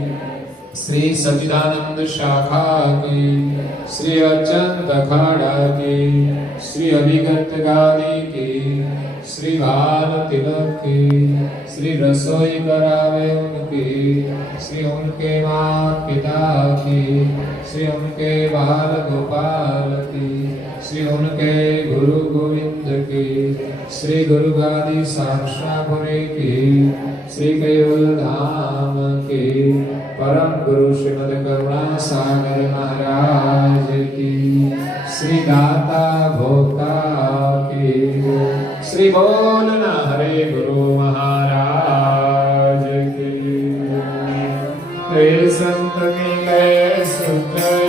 श्री सच्चिदानंद शाखा की, श्री अचंत अखाड़ा की, श्री अभिगत गादी की, श्री भान तिलक की, श्री रसोई करावे उनकी, श्री उनके माता पिता की, श्री उनके बाल गोपाल की, श्री उनके गुरु गोविंद की, श्री गुरु गादी साक्षापुरी की, श्री केवल धाम की, परम गुरु श्रीमद करुणा सागर महाराज की, श्री दाता भोक्ता की, श्री बोलना हरे गुरु महाराज की। हे संत मिले सुख